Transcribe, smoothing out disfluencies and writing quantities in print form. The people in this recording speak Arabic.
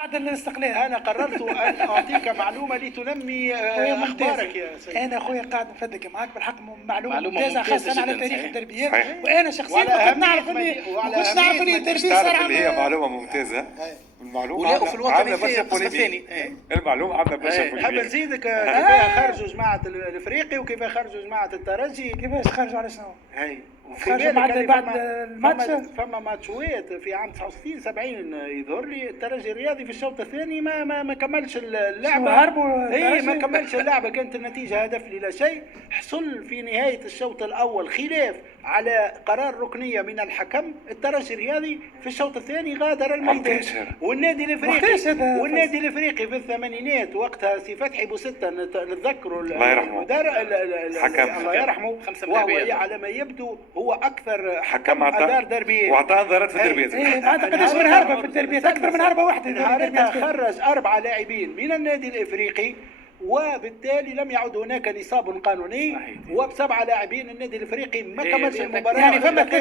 بعد الاستقلال. انا قررت ان اعطيك معلومه لتنمي اخبارك يا سيدي. انا اخويا قاعد نفدك معاك بالحق، معلومه معلومة ممتازه خاصه ممتازة على جداً، تاريخ صحيح. الدربيات. صحيح. وانا شخصيا وعلى كنت أهمية نعرف اللي وعلى كنتش نعرف أهمية اللي الدربي تعرف صار اللي هي عام. معلومه ممتازه. المعلومه ولا وفي الوطن عامله الثاني برشا القسم الثاني. بوليميك. المعلومه عامله برشا نحب بوليميك. نزيدك كيف خرجوا جماعه الافريقي وكيف خرجوا جماعه الترجي. كيفاش خرجوا على شنو؟ هاي خرجوا بعد الماتش. فما ماتشوات في عام 69 70 يظهر لي الترجي الرياضي في الشوط الثاني ما كملش اللعبه. هربوا اي ما كملش اللعبه، كانت النتيجه هدف لا شيء. حصل في نهايه الشوط الاول خلاف على قرار ركنيه من الحكم. الترجي الرياضي في الشوط الثاني غادر الميدان. مبتشر. والنادي مختلف هذا. الافريقي والنادي الافريقي في الثمانينات وقتها سي فتحي بوستة نتذكروا الله يرحمه. المدرب حكم. الله يرحمه. خمسة وهو مدربيات. على ما يبدو هو اكثر حكم ادار دربيات واعطاه انذارات في الدربيات. ايه بعد قداش من هربه في الدربيات، اكثر من هربه واحده. نهارتها خرج 4 لاعبين من النادي الافريقي، وبالتالي لم يعد هناك نصاب قانوني، وب7 لاعبين النادي الافريقي ما كملش المباراه. يعني فما